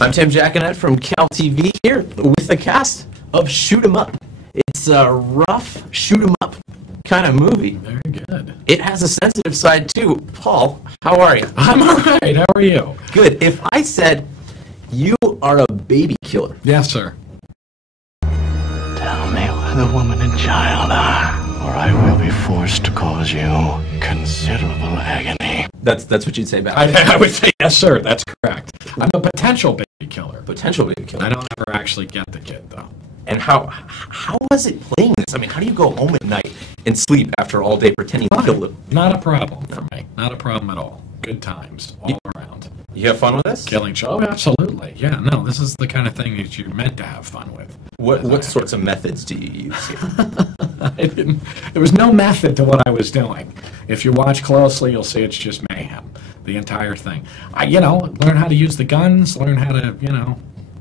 I'm Tim Jaconette from CalTV here with the cast of Shoot 'em Up. It's a rough shoot 'em up kind of movie. Very good. It has a sensitive side too. Paul, how are you? I'm all right. How are you? Good. If I said you are a baby killer. Yes, sir. Tell me where the woman and child are, or I will be forced to cause you considerable agony. That's what you'd say back. I would say yes, sir. That's correct. I'm a potential baby killer. Potential baby killer. I don't ever actually get the kid, though. And how was it playing this? I mean, how do you go home at night and sleep after all day pretending to kill them? Not a problem for me. Not a problem at all. Good times all around. You have fun with this? Killing show? Oh, absolutely. Yeah, no, this is the kind of thing that you're meant to have fun with. What sorts of methods do you use here? There was no method to what I was doing. If you watch closely, you'll see it's just mayhem. The entire thing. Learn how to use the guns, learn how to,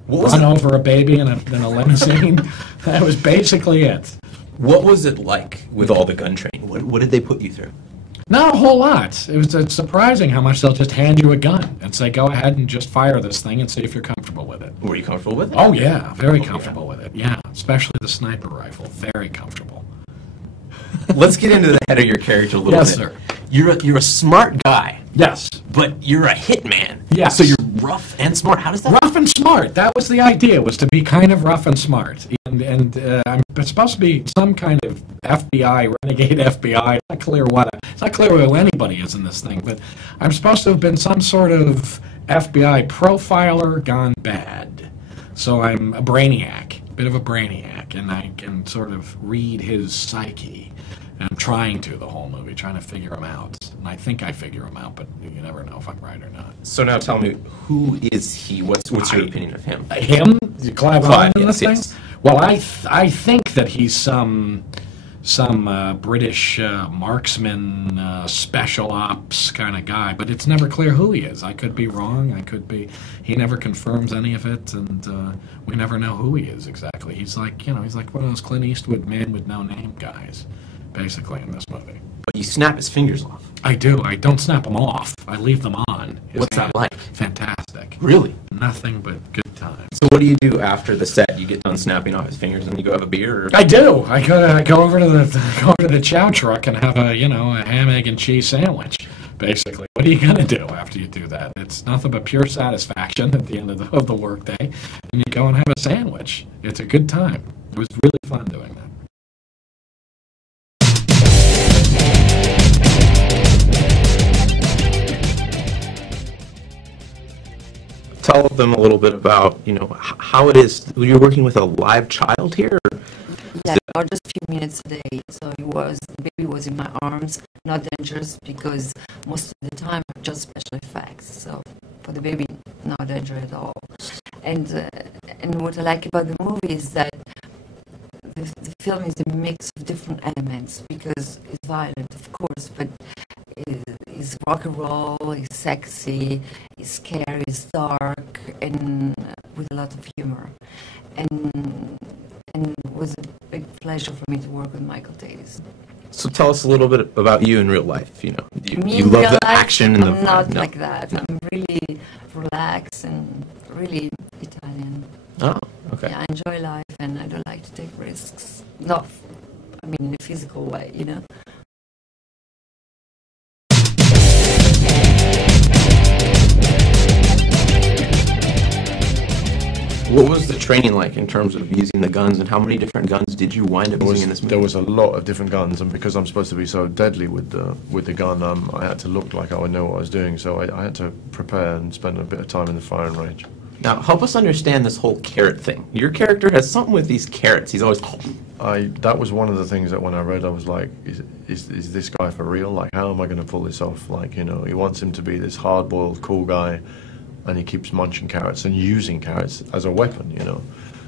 run over a baby in a limousine. That was basically it. What was it like with all the gun training? What did they put you through? Not a whole lot. It's surprising how much they'll just hand you a gun and say, go ahead and just fire this thing and see if you're comfortable with it. Were you comfortable with it? Oh, yeah. Very comfortable with it. Yeah. Especially the sniper rifle. Very comfortable. Let's get into the head of your character a little bit. Yes, sir. You're a smart guy. Yes. But you're a hitman. Yes. So you're rough and smart. How does that... Rough and smart. That was the idea, was to be kind of rough and smart. And I'm supposed to be some kind of FBI, renegade FBI. It's not clear who anybody is in this thing, but I'm supposed to have been some sort of FBI profiler gone bad. So I'm a brainiac, a bit of a brainiac, and I can sort of read his psyche. And I'm trying to the whole movie, trying to figure him out. And I think I figure him out, but you never know if I'm right or not. So now tell me, who is he? What's your opinion of him? Him? Clive Owen in this thing? Yes. Well, I think that he's some British marksman, special ops kind of guy, but it's never clear who he is. I could be wrong. He never confirms any of it, and we never know who he is exactly. He's like one of those Clint Eastwood man with no name guys, basically, in this movie. But you snap his fingers off. I do. I don't snap them off. I leave them on. What's that like? Fantastic. Really? Nothing but good times. So what do you do after the set? You get done snapping off his fingers and you go have a beer? Or? I do. I go over to the chow truck and have a ham, egg, and cheese sandwich. Basically, what are you gonna do after you do that? It's nothing but pure satisfaction at the end of the workday, and you go and have a sandwich. It's a good time. It was really fun doing that. Tell them a little bit about, how it is. You're working with a live child here? Or? Yeah, or just a few minutes a day. So the baby was in my arms, not dangerous because most of the time just special effects. So for the baby, not dangerous at all. And what I like about the movie is that the film is a mix of different elements because it's violent, of course, but it's rock and roll, it's sexy, it's scary, it's dark, and with a lot of humor. And it was a big pleasure for me to work with Michael Davis. So tell us a little bit about you in real life. You love the action and I'm not like that. No. I'm really relaxed and really Italian. Oh, okay. Yeah, I enjoy life and I don't like to take risks. Not, in a physical way, What was the training like in terms of using the guns, and how many different guns did you wind up using in this movie? There was a lot of different guns, and because I'm supposed to be so deadly with the gun, I had to look like I would know what I was doing, so I had to prepare and spend a bit of time in the firing range. Now, help us understand this whole carrot thing. Your character has something with these carrots. He's always... That was one of the things that when I read, I was like, is this guy for real? Like, how am I going to pull this off? Like, he wants him to be this hard-boiled, cool guy, and he keeps munching carrots and using carrots as a weapon,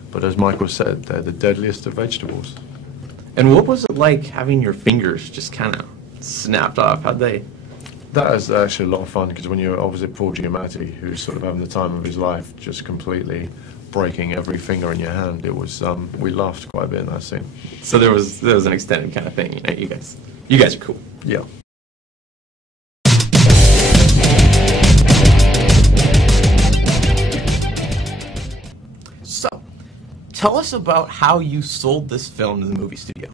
But as Michael said, they're the deadliest of vegetables. And what was it like having your fingers just kind of snapped off? How'd they... That is actually a lot of fun, because when you're opposite Paul Giamatti, who's sort of having the time of his life, just completely breaking every finger in your hand, it was, we laughed quite a bit in that scene. So there was an extended kind of thing, you guys are cool. Yeah. Tell us about how you sold this film to the movie studio.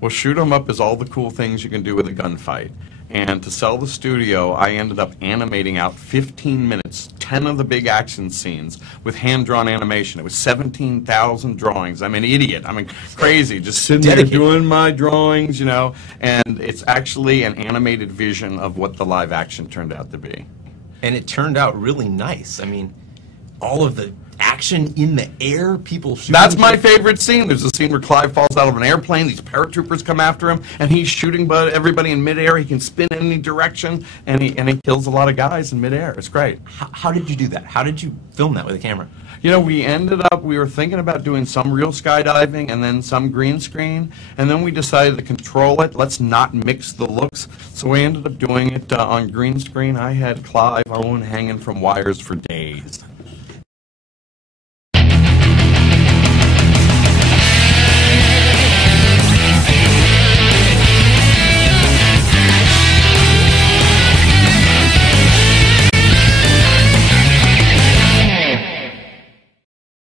Well, shoot 'em up is all the cool things you can do with a gunfight. And to sell the studio, I ended up animating out 15 minutes, 10 of the big action scenes with hand-drawn animation. It was 17,000 drawings. I'm an idiot. I'm crazy, just sitting there doing my drawings, you know. And it's actually an animated vision of what the live action turned out to be. And it turned out really nice. I mean, all of the action in the air, people shooting. That's my favorite scene. There's a scene where Clive falls out of an airplane, these paratroopers come after him, and he's shooting everybody in midair. He can spin in any direction, and he kills a lot of guys in midair. It's great. How did you do that? How did you film that with a camera? You know, we were thinking about doing some real skydiving and then some green screen, and then we decided to control it. Let's not mix the looks. So we ended up doing it on green screen. I had Clive Owen hanging from wires for days.